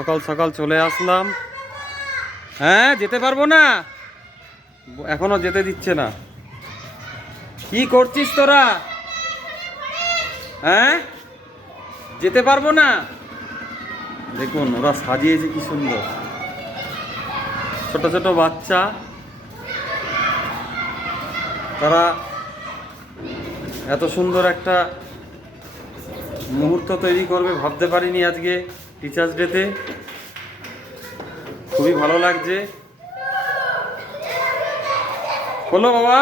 সকাল সকাল চলে আসলাম। হ্যাঁ, যেতে পারবো না, এখনো যেতে দিচ্ছে না। কি করছিস তোরা? হ্যাঁ, যেতে পারবো না। দেখুন ওরা সাজিয়েছে কি সুন্দর, ছোট ছোট বাচ্চা, তারা এত সুন্দর একটা মুহূর্ত তৈরি করবে ভাবতে পারিনি আজকে টিচার্স ডেতে। খুবই ভালো লাগছে। বলো বাবা।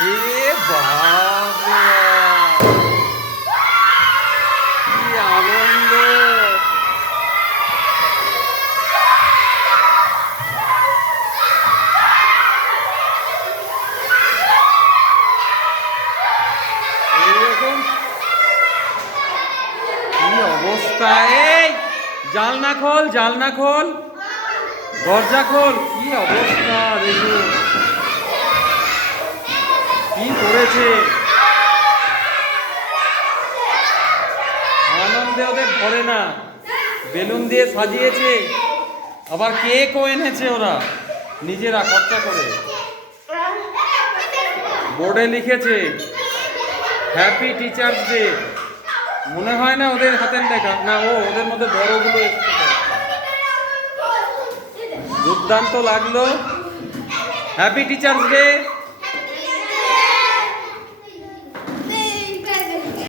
এ বাবা, কি আনন্দ! এইরকম কি অবস্থা! এই জানলা খোল, জানলা খোল, দরজা খোল। কি অবস্থা দেখুন, কি করেছে! আনন্দে ওদের ধরে না, বেলুন দিয়ে সাজিয়েছে, আবার কেকও এনেছে ওরা নিজেরা খরচা করে। বোর্ডে লিখেছে হ্যাপি টিচার্স ডে। মনে হয় না ওদের হাতের লেখা, না ওদের মধ্যে বড়গুলো এসছে। দুর্দান্ত লাগলো। Happy teachers day.